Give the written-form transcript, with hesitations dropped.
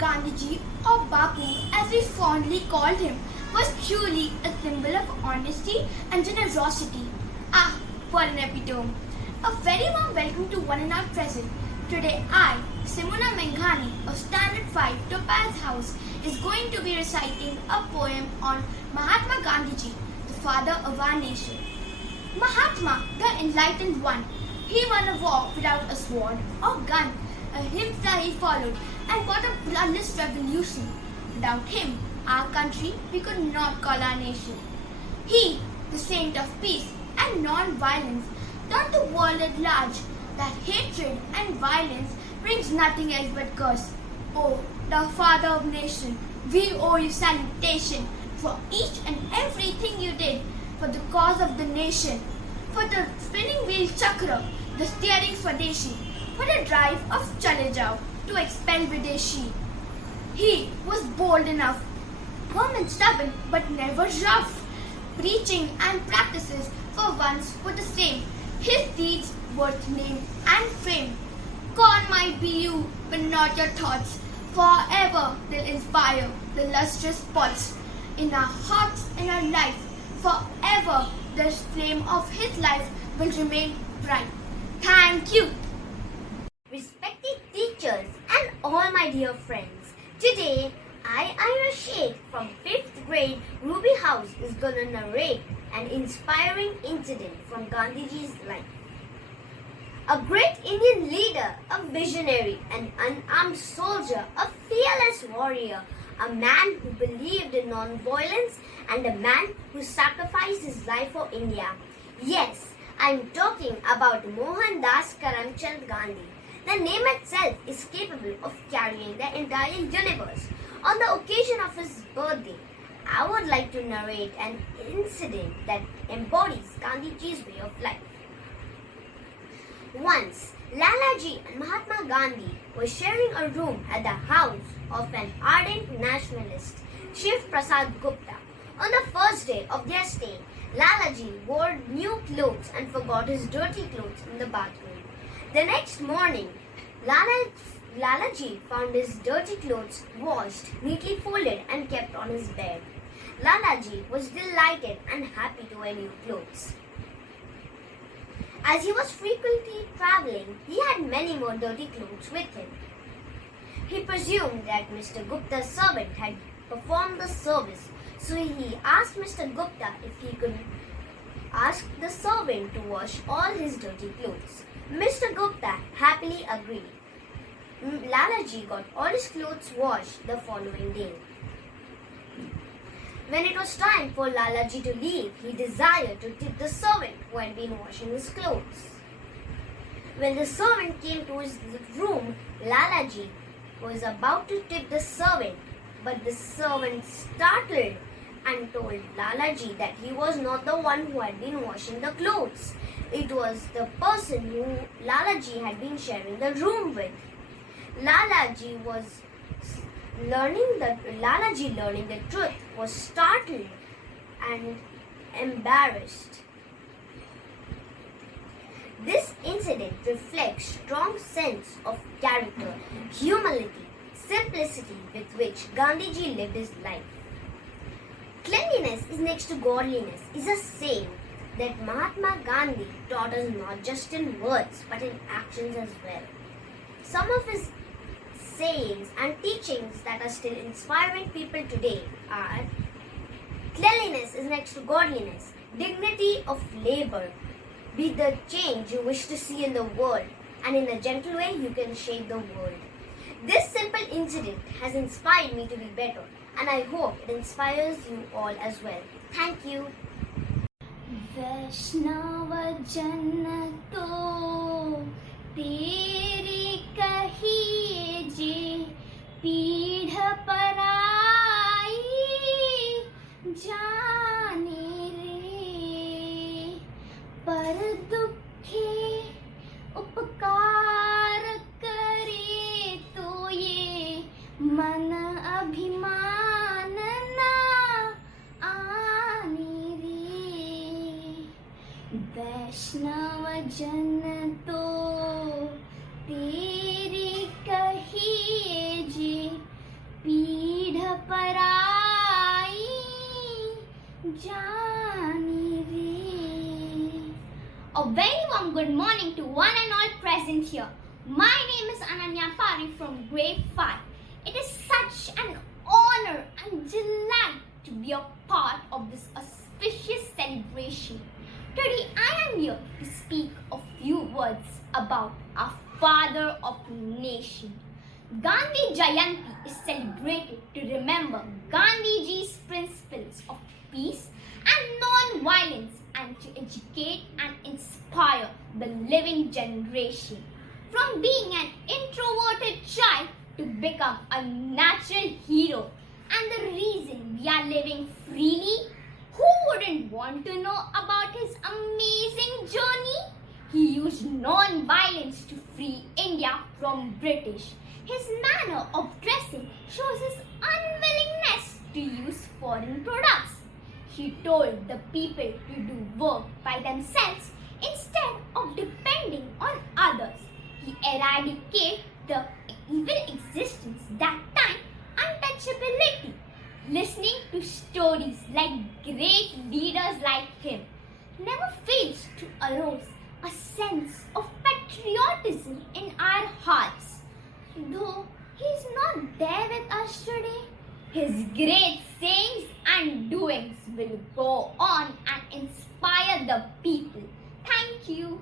Gandhiji, or Bapu as we fondly called him, was truly a symbol of honesty and generosity. Ah, what an epitome! A very warm welcome to one and all present. Today I, Simona Menghani of Standard 5 Topaz House, is going to be reciting a poem on Mahatma Gandhiji, the father of our nation. Mahatma, the enlightened one, he won a war without a sword or gun. Ahimsa he followed, and what a bloodless revolution. Without him, our country we could not call our nation. He, the saint of peace and non-violence, taught the world at large that hatred and violence brings nothing else but curse. Oh, the father of nation, we owe you salutation for each and everything you did for the cause of the nation, for the spinning wheel chakra, the steering Swadeshi, for the drive of 𝓸𝓭 to expel Videshi. He was bold enough, firm and stubborn, but never rough. Preaching and practices for once were the same. His deeds worth name and fame. Gone might be you, but not your thoughts. Forever they'll inspire the lustrous spots in our hearts and our life. Forever the flame of his life will remain bright. Thank you. Respected teachers and all my dear friends, today I, Ira Sheikh from 5th grade Ruby House is gonna narrate an inspiring incident from Gandhiji's life. A great Indian leader, a visionary, an unarmed soldier, a fearless warrior, a man who believed in non-violence and a man who sacrificed his life for India. Yes, I am talking about Mohandas Karamchand Gandhi. The name itself is capable of carrying the entire universe. On the occasion of his birthday, I would like to narrate an incident that embodies Gandhiji's way of life. Once, Lalaji and Mahatma Gandhi were sharing a room at the house of an ardent nationalist, Shiv Prasad Gupta. On the first day of their stay, Lalaji wore new clothes and forgot his dirty clothes in the bathroom. The next morning, Lalaji found his dirty clothes washed, neatly folded and kept on his bed. Lalaji was delighted and happy to wear new clothes. As he was frequently traveling, he had many more dirty clothes with him. He presumed that Mr. Gupta's servant had performed the service, so he asked Mr. Gupta if he could ask the servant to wash all his dirty clothes. Mr. Gupta happily agreed. Lalaji got all his clothes washed the following day. When it was time for Lalaji to leave, he desired to tip the servant who had been washing his clothes. When the servant came to his room, Lalaji was about to tip the servant, but the servant startled and told Lalaji that he was not the one who had been washing the clothes. It was the person who Lalaji had been sharing the room with. Lalaji learning the truth was startled and embarrassed. This incident reflects strong sense of character, humility, simplicity with which Gandhiji lived his life. Cleanliness is next to godliness is a saying that Mahatma Gandhi taught us not just in words but in actions as well. Some of his sayings and teachings that are still inspiring people today are: cleanliness is next to godliness, dignity of labor, be the change you wish to see in the world, and in a gentle way you can shape the world. This simple incident has inspired me to be better, and I hope it inspires you all as well. Thank you. वैष्णव जन तो तेरी कहिए जे पीढ़ पराई जाने रे, पर दुखे उपकार करे तो ये मन अभिमान ना आने रे। वैष्णव जन तो तेरी कहिए जे पीढ़ पराई जानी रे. A very warm good morning to one and all present here. My name is Ananya Pari from grade 5. It is such an honor and delight to be a part of this auspicious celebration. Today I am here to speak a few words about our father of nation. Gandhi Jayanti is celebrated to remember Gandhiji's principles of peace and non-violence and to educate and inspire the living generation. From being an introverted child to become a natural hero and the reason we are living freely, who wouldn't want to know about his amazing journey? He used non-violence to free India from British. His manner of dressing shows his unwillingness to use foreign products. He told the people to do work by themselves instead of depending on others. He eradicated the evil existence that time, untouchability. Listening to stories like great leaders like him never fails to arouse a sense of patriotism in our hearts. Though he is not there with us today, his great sayings and doings will go on and inspire the people. Thank you.